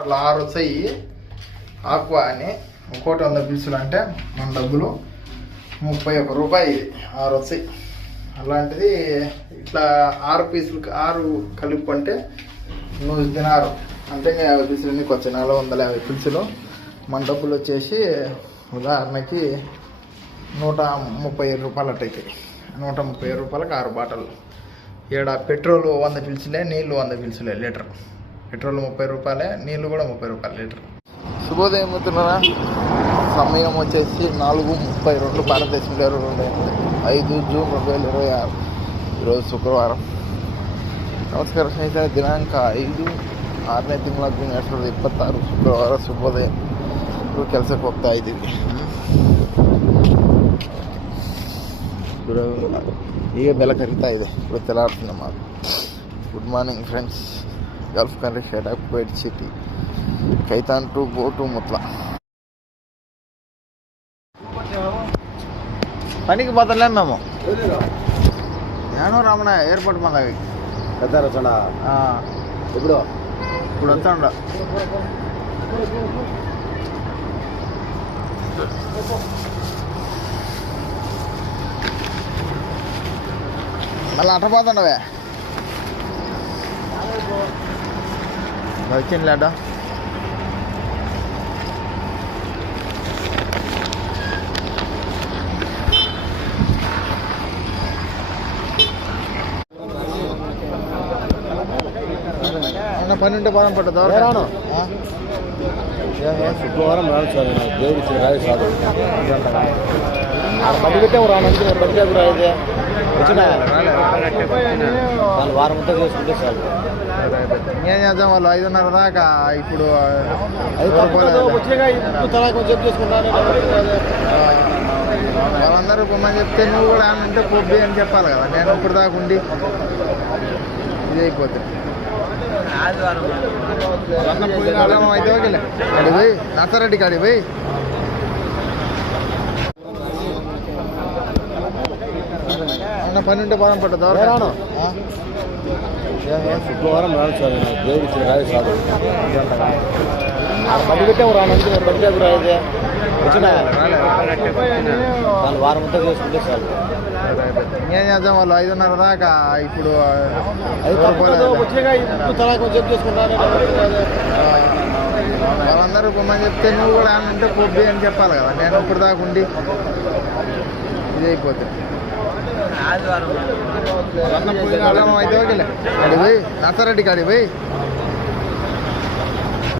బాటలు 6 వచ్చాయి. ఆక్వా అని ఒకటి 100 పీసులు అంటే మన డబ్బులు 31 రూపాయి. 6 వచ్చాయి. అలాంటిది ఇట్లా 6 పీసులు 6 కలుపుకుంటే 100 దినారు అంటే 50 పీసులు నీకు వచ్చాయి. 450 పీసులు. మన డబ్బులు వచ్చేసి ఉదాహరణకి 137 రూపాయలు అట్టయితే 137 రూపాయలకు 6 బాటలు. ఇక్కడ పెట్రోల్ 100 పీల్చులే, నీళ్ళు 100 పీల్చులే లీటర్. పెట్రోల్ 30 రూపాయలే, నీళ్ళు కూడా 30 రూపాయలు లీటర్. శుభోదయం అవుతున్నారా? సమయం వచ్చేసి 4:32 భారతదేశంలో 5 జూన్ 2026. ఈరోజు శుక్రవారం. నమస్కారం స్నేహితుల. దినాంక 5/6 ತಿಂಗಳ 2026 ಶುಕ್ರವಾರ. ಶುಭೋದಯ. ಕೆಲಸಕ್ಕೆ ಹೋಗ್ತಾ ಇದ್ದೀವಿ. ಈಗ ಬೆಲೆ ಕರೀತಾ ಇದೆ. ఇప్పుడు తెల్లారుతుంది మాకు. Good morning friends. Gulf country shade of Kuwait city. Khaitan to go to Mutla. పనికి పోతలేం మేము. నేను రామణ ఎయిర్పోర్ట్ మందవి పెద్ద ఇప్పుడు వస్తాండ. మళ్ళీ అట్టపోతుండవే వచ్చింది లేట. పని ఉంటే బాగా పట్టదు. శుక్రవారం రాదు సార్. దేవుడు రాదు సార్. పది పెట్టాము రానంటే పదికేపు రాయితే వచ్చిన వాళ్ళు వారం అంతా చేసుకుంటే సార్. ఏం చేద్దాం వాళ్ళు 5:30 దాకా. ఇప్పుడు తలా కొంచెం చేసుకుంటాను. వాళ్ళందరూ పొమ్మని చెప్తే నువ్వు కూడా అంటే పొబ్బి అని చెప్పాలి కదా. నేను ఇప్పుడు దాకా ఉండి ఇది అయిపోతుంది. అయితే ఓకేలే. అడి పోయి నర్సారెడ్డి కాడి పోయి పని ఉంటే బాగా పట్టదు. శుక్రవారం రాదు సార్. దేవుడు రాదు సార్. పది పెట్టాము రానంటే పదికేపు రాయితే వచ్చిన వాళ్ళు వారం అంతా చేసుకుంటే సార్. ఏం చేద్దాం వాళ్ళు 5:30 దాకా. ఇప్పుడు తలా కొంచెం చేసుకుంటాను. వాళ్ళందరూ పొమ్మని చెప్తే నువ్వు కూడా అంటే పొబ్బి అని చెప్పాలి కదా. నేను ఇప్పుడు దాకా ఉండి ఇది అయిపోతుంది. అయితే ఓకేలే. అడి పోయి నర్సారెడ్డి కాడి పోయి